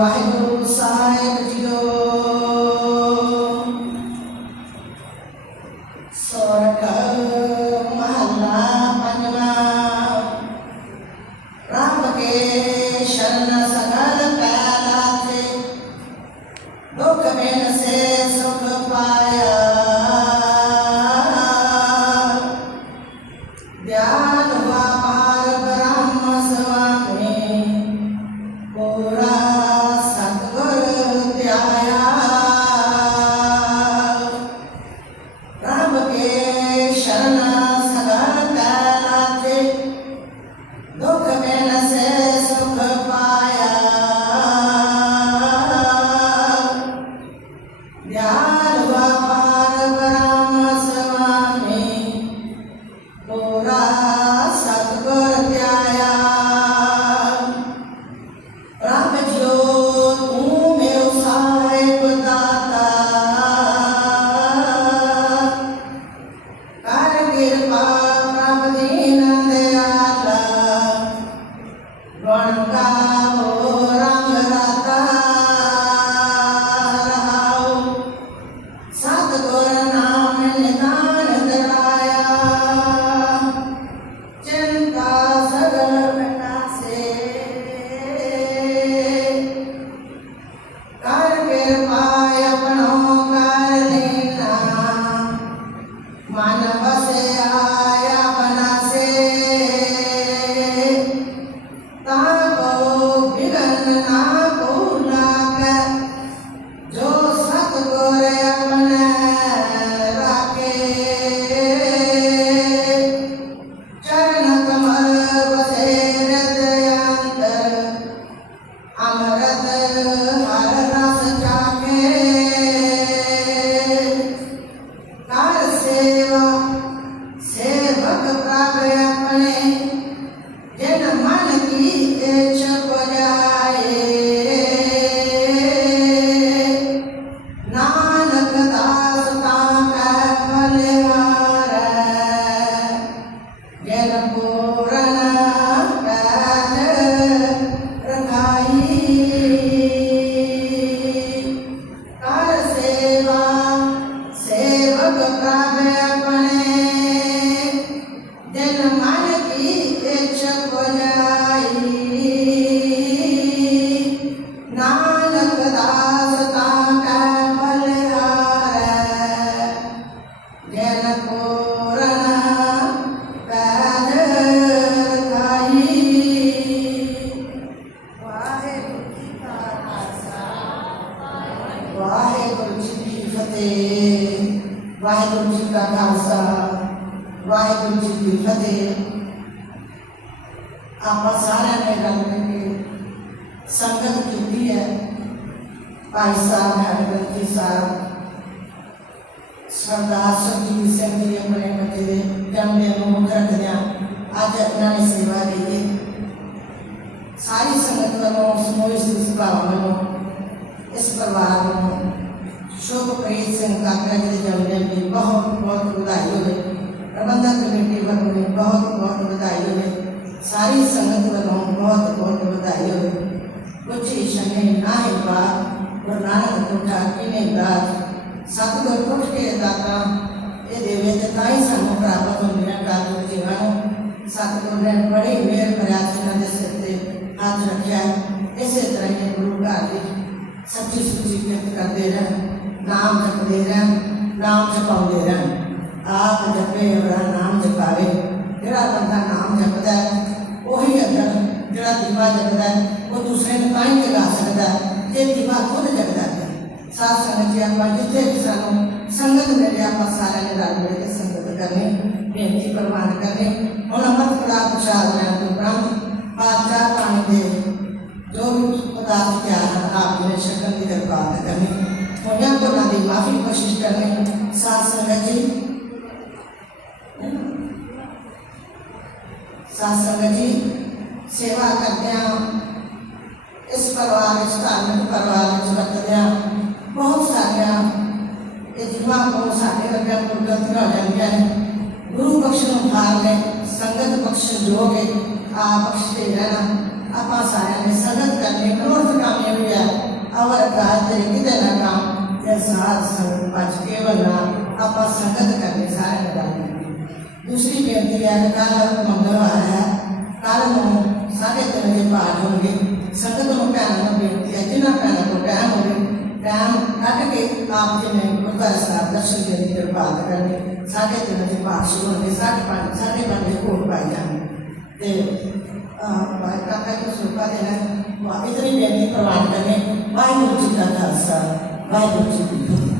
ਵਾਹਿਗੁਰੂ ਸਾਹਿਬ JIO ਸੋਰਠ ਮਹੱਲਾ ਪੰਜਵਾਂ ਰੱਬ ਕੇ ਸ਼ਰਨ ਸਗਲ ਪੈਦਾ ਥੇ ਦੁਖ ਬਿਨ ਸੇ ਸੁਖ ਪਾਇਆ ਧਿਆਨ मानव से आया बना से ताको बिगन ना भूला कर जो सतगुर अपन चरण कमल बसे हृदय अमृत கேரம் போர்டு ਵਾਹਿਗੁਰੂ ਜੀ ਕੀ ਫਤਿਹ ਵਾਹਿਗੁਰੂ ਜੀ ਕਾ ਖਾਲਸਾ ਵਾਹਿਗੁਰੂ ਜੀ ਕੀ ਫਤਿਹ ਆਪਾਂ ਸਾਰਿਆਂ ਨੇ ਰਲ ਮਿਲ ਕੇ ਸੰਗਤ ਕੀਤੀ ਹੈ ਭਾਈ ਸਾਹਿਬ ਹਰਗੋਬਿੰਦ ਸਾਹਿਬ ਸਰਦਾਰ ਸੁਖਜੀਤ ਸਿੰਘ ਜੀ ਆਪਣੇ ਬੱਚੇ ਦੇ ਜਨਮ ਦਿਨ ਨੂੰ ਮੁੱਖ ਰੱਖਦਿਆਂ ਅੱਜ ਉਹਨਾਂ ਨੇ ਸੇਵਾ ਲਈ ਹੈ ਸਾਰੀ ਸੰਗਤ ਵੱਲੋਂ ਸਮੂਹ ਇਸ ਭਾਵਨਾ ਨੂੰ કાંકરા ચેચાઓને એમની બહુત बहुत बधाई हो प्रबंधक कमेटी वर्ग में बहुत बहुत बधाई हो सारी संगत वर्गों बहुत बहुत बधाई हो कुछ शनि ना है बात गुरु नानक कोठा किने बात सतगुर कोठ के दाता ये देवे ते ताई सानू प्राप्त हो निरंकार जीवानो सतगुर ने बड़ी मेहर प्रयास ने सिर ते हाथ रखा इसे तरह गुरु का सच्ची सुची व्यक्त करते रहे ਇਸੇ ਤਰ੍ਹਾਂ ਹੀ ਗੁਰੂ ਘਰ ਦੀ ਸੱਚੀ ਸੁੱਚੀ ਕਿਰਤ ਕਰਦੇ ਰਹਿਣ ਨਾਮ ਜਪਦੇ ਰਹਿਣ ਨਾਮ ਜਪਾਉਂਦੇ ਰਹਿਣ ਆਪ ਜਪੇ ਔਰ ਨਾਮ ਜਪਾਵੇ ਜਿਹੜਾ ਬੰਦਾ ਨਾਮ ਜਪਦਾ ਹੈ ਉਹੀ ਅੰਦਰ ਜਿਹੜਾ ਦੀਵਾ ਜਗਦਾ ਹੈ ਉਹ ਦੂਸਰੇ ਨੂੰ ਤਾਂ ਹੀ ਜਗਾ ਸਕਦਾ ਹੈ ਜੇ ਦੀਵਾ ਖੁਦ ਜਗਦਾ ਹੈ ਸਾਧ ਸੰਗਤ ਜੀ ਆਪਾਂ ਜਿੱਥੇ ਵੀ ਸਾਨੂੰ ਸੰਗਤ ਮਿਲੇ ਆਪਾਂ ਸਾਰਿਆਂ ਨੇ ਰਲ ਮਿਲ ਕੇ ਸੰਗਤ ਕਰਨੀ ਬੇਨਤੀ ਪ੍ਰਵਾਨ ਕਰਨੀ ਹੁਣ ਅੰਮ੍ਰਿਤ ਕੜਾ ਪ੍ਰਸ਼ਾਦ ਲੈਣ ਤੋਂ ਉਪਰੰਤ ਪਾਚਾ ਪਾਣੀ ਦੇ ਜੋ ਵੀ ਪਦਾਰਥ ਤਿਆਰ ਹਨ ਆਪ ਜੀ ਨੇ ਛਕਣ ਦੀ ਕਿਰਪਾ ਕਰਨੀ ਕਰਨੀ ਸਾਧ ਸੰਗਤ ਜੀ ਸਾਧ ਸੰਗਤ ਜੀ ਸੇਵਾ ਕਰਦਿਆਂ ਇਸ ਪਰਿਵਾਰ ਇਸ ਧਾਰਮਿਕ ਪਰਿਵਾਰ ਵਿੱਚ ਵਰਤਦਿਆਂ ਬਹੁਤ ਸਾਰੀਆਂ ਇਹ ਜਿਵਾ ਕੋਲ ਸਾਡੇ ਵਰਗਾ ਕੋਈ ਗਲਤੀਆਂ ਹੋ ਜਾਂਦੀਆਂ ਨੇ ਗੁਰੂ ਬਖਸ਼ ਨੂੰ ਭਾਰ ਲੈ ਸੰਗਤ ਬਖਸ਼ ਜੋਗੇ ਆ ਬਖਸ਼ਦੇ ਰਹਿਣਾ ਆਪਾਂ ਸਾਰਿਆਂ ਨੇ ਸੰਗਤ ਕਰਨੀ ਮਨੋਰਥ ਕਾਮਯਾਬੀ ਹੈ ਅਵਰ ਕਾਜ ਦੇ ਕਿਤੇ ਨਾ ને સાત સંગ પાંच केवलना संगत करने सारे लगा दूसरी बेनती है काल मंगलवार है। काल साढ़े तीन के पाठ होंगे। संगत को प्यार में बेनती है जिना प्यार को प्यार होंगे प्यार कट के आपके में गुरुद्वारा साहब दर्शन के लिए बात करने साढ़े तीन बजे पाठ शुरू होंगे साढ़े पाँच साढ़े पाँच बजे कोट पाए जाएँगे। काका की सुरक्षा देना इतनी बेनती प्रवान करने वाहन उचित था सर। Welcome to.